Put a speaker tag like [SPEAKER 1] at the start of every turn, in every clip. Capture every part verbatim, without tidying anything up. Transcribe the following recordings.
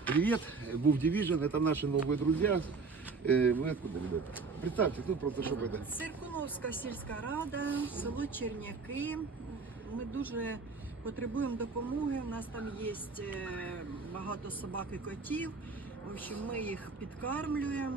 [SPEAKER 1] Привет, Був Division, это наши новые друзья. Вы откуда, ребята? Представьте, тут просто щоб это.
[SPEAKER 2] Циркуновська сільська рада, село Черняки. Ми дуже потребуємо допомоги. У нас там є багато собак і котів. В общем, ми їх підкармлюємо.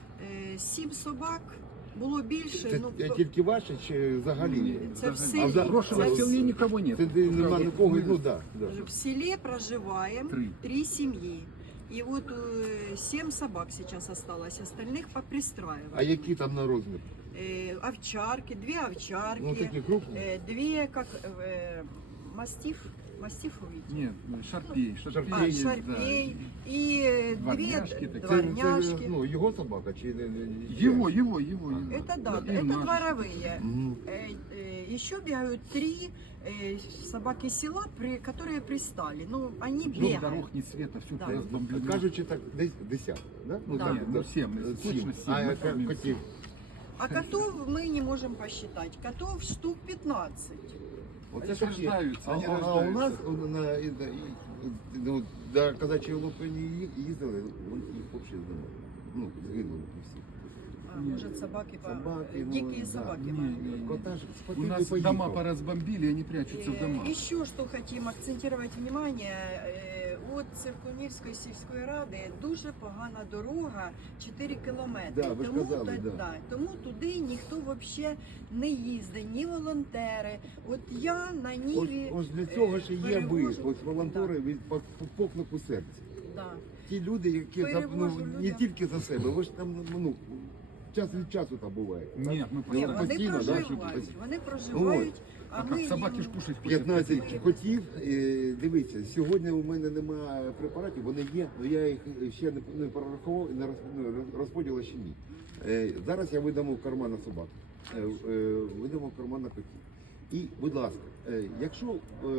[SPEAKER 2] Сім собак. Було більше.
[SPEAKER 1] Це
[SPEAKER 2] ну,
[SPEAKER 1] тільки ваші чи взагалі?
[SPEAKER 2] Це в
[SPEAKER 1] А
[SPEAKER 2] селі.
[SPEAKER 1] в
[SPEAKER 3] Грошево
[SPEAKER 2] Це
[SPEAKER 3] в селі нікого нет.
[SPEAKER 1] Це нема нікого, ну да. да.
[SPEAKER 2] В селе проживаем
[SPEAKER 3] Три.
[SPEAKER 2] три семьи. И вот э, семь собак сейчас осталось, остальных
[SPEAKER 1] А
[SPEAKER 2] попристраиваем.
[SPEAKER 1] які там на розмір?
[SPEAKER 2] Э, овчарки, две овчарки,
[SPEAKER 1] Ну такі крупні?
[SPEAKER 2] э, две как э, мастиф, мастиф увидите?
[SPEAKER 3] Нет, шарпей. Шарпей,
[SPEAKER 2] А,
[SPEAKER 3] есть,
[SPEAKER 2] шарпей и э,
[SPEAKER 3] Дворняжки
[SPEAKER 2] две
[SPEAKER 3] такие.
[SPEAKER 1] Це,
[SPEAKER 2] дворняжки.
[SPEAKER 1] це, ну, його собака чи не? не-
[SPEAKER 3] да. Его, его, его. его.
[SPEAKER 2] Это да,
[SPEAKER 3] И
[SPEAKER 2] это
[SPEAKER 3] наши.
[SPEAKER 2] дворовые.
[SPEAKER 1] Мгм.
[SPEAKER 2] Э, э, Еще бегают три э, собаки села, при, которые пристали. Ну, они
[SPEAKER 3] Ну,
[SPEAKER 2] бегают.
[SPEAKER 3] дорог ни света, все
[SPEAKER 2] Да.
[SPEAKER 3] разбомблено.
[SPEAKER 1] Кажучи так, десь десяток, да? Ну,
[SPEAKER 2] Да.
[SPEAKER 1] так,
[SPEAKER 3] Нет, ну, семь,
[SPEAKER 1] сім.
[SPEAKER 3] точно семь.
[SPEAKER 1] А
[SPEAKER 3] мы
[SPEAKER 1] яка
[SPEAKER 3] помним
[SPEAKER 1] котів?
[SPEAKER 2] А котов мы не можем посчитать. Котов штук пятнадцать.
[SPEAKER 1] Оце
[SPEAKER 3] Они
[SPEAKER 1] такі.
[SPEAKER 3] рождаются,
[SPEAKER 1] А,
[SPEAKER 3] они
[SPEAKER 1] а, а у
[SPEAKER 3] рождаются.
[SPEAKER 1] нас на, на, і- і- ну, до казачої Лопині ї- їздили, вон їх взагалі немає. Ну, згинули всі.
[SPEAKER 2] А, может, собаки, по...
[SPEAKER 1] Собаки, ну,
[SPEAKER 2] дикие
[SPEAKER 1] да.
[SPEAKER 2] собаки.
[SPEAKER 3] Не,
[SPEAKER 2] могут
[SPEAKER 3] не,
[SPEAKER 2] быть.
[SPEAKER 3] не.
[SPEAKER 1] Кота ж
[SPEAKER 3] У
[SPEAKER 1] спокійно
[SPEAKER 3] нас
[SPEAKER 1] поїхав.
[SPEAKER 3] дома поразбомбили, они прячутся в
[SPEAKER 2] Э,
[SPEAKER 3] домах.
[SPEAKER 2] Еще что хотим акцентировать внимание, э, от Циркунівської сільської ради дуже погана дорога, чотири кілометри.
[SPEAKER 1] Да, ви ж
[SPEAKER 2] тому,
[SPEAKER 1] казали,
[SPEAKER 2] то-
[SPEAKER 1] да.
[SPEAKER 2] тому туди ніхто взагалі не їздить, ні волонтери. От я на
[SPEAKER 1] Ось,
[SPEAKER 2] Ніві...
[SPEAKER 1] ось для цього ж і є ви,
[SPEAKER 2] перевожу-
[SPEAKER 1] ось волонтери від по- по- поклику серця.
[SPEAKER 2] Да.
[SPEAKER 1] Ті люди, які за, ну,
[SPEAKER 2] Перевожу
[SPEAKER 1] не
[SPEAKER 2] людям.
[SPEAKER 1] тільки за себе, ви ж там ну, час від часу там буває. так?
[SPEAKER 3] Нет, мы
[SPEAKER 2] Ні,
[SPEAKER 3] постоянно.
[SPEAKER 2] вони
[SPEAKER 1] постійно, да,
[SPEAKER 2] проживають,
[SPEAKER 1] щоб-
[SPEAKER 2] вони проживають, а,
[SPEAKER 3] А
[SPEAKER 2] ми
[SPEAKER 3] как собаки
[SPEAKER 2] їм...
[SPEAKER 3] ж кушать хотят.
[SPEAKER 1] п'ятнадцять котів. Е, Дивіться, сьогодні у мене немає препаратів, вони є, але я їх ще не, не прорахував і не роз- ну, розподілу ще ні. Е, Зараз я видамо в кармана собак, е, е, видамо в кармана котів. І, будь ласка, е, якщо е,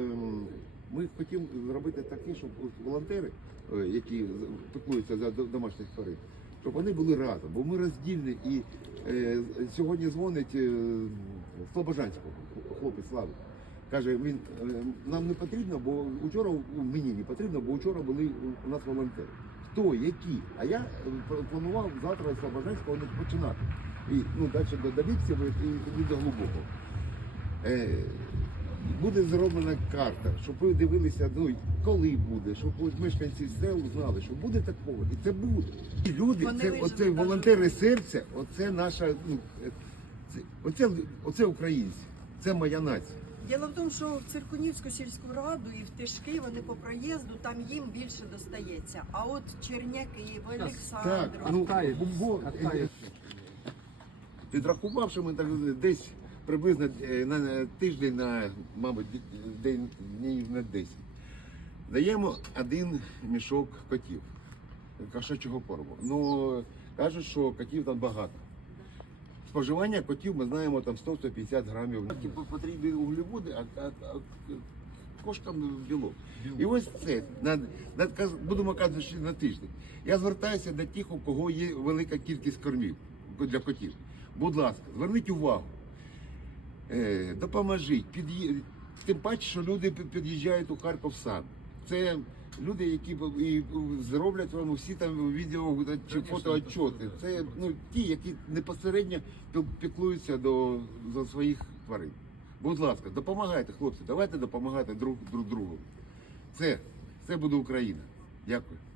[SPEAKER 1] ми хотімо зробити таке, щоб от волонтери, е, які з- піклуються за до- домашніх тварин, щоб вони були разом, бо ми роздільні. І е, сьогодні дзвонить е, з Слобожанського хлопець Слави. Каже, він е, нам не потрібно, бо вчора мені не потрібно, бо вчора були у нас волонтери. Хто, які? А я е, планував завтра з Слобожанського не починати. І ну, далі до Давідців і тоді до глибокого. Е, Буде зроблена карта, щоб ви дивилися, ну коли буде, щоб от мешканці сел знали, що буде такого, і це буде. І люди,
[SPEAKER 2] Вони
[SPEAKER 1] це
[SPEAKER 2] виживуть,
[SPEAKER 1] оце
[SPEAKER 2] так.
[SPEAKER 1] волонтери серця, оце наша, ну це, оце, оце українці, це моя нація.
[SPEAKER 2] Діло в тому, що в Циркунівську сільську раду і в Тишки вони по проїзду, там їм більше достається. А от Черняки, в
[SPEAKER 1] Так,
[SPEAKER 2] Олександру,
[SPEAKER 1] ну
[SPEAKER 3] Оттає,
[SPEAKER 1] бо,
[SPEAKER 3] оттає.
[SPEAKER 1] підрахувавши, ми так десь приблизно е, на тиждень, на, мабуть, день днів на десять. Даємо один мішок котів, кошачого корму. Ну, кажуть, що котів там багато. Споживання котів ми знаємо там сто - сто п'ятдесят грамів. Типу потрібні вуглеводи, а, а, а кошкам білок. І ось це, на, на, будемо казати, на тиждень. Я звертаюся до тих, у кого є велика кількість кормів для котів. Будь ласка, зверніть увагу, е, допоможіть, під'ї... тим паче, що люди під- під'їжджають у Харків сам. Це люди, які б- і зроблять вам всі там відео чи фотоотчоти. Це ну, ті, які безпосередньо пі- піклуються до, за своїх тварин. Будь ласка, допомагайте, хлопці, давайте допомагати друг, друг другу. Це, це буде Україна. Дякую.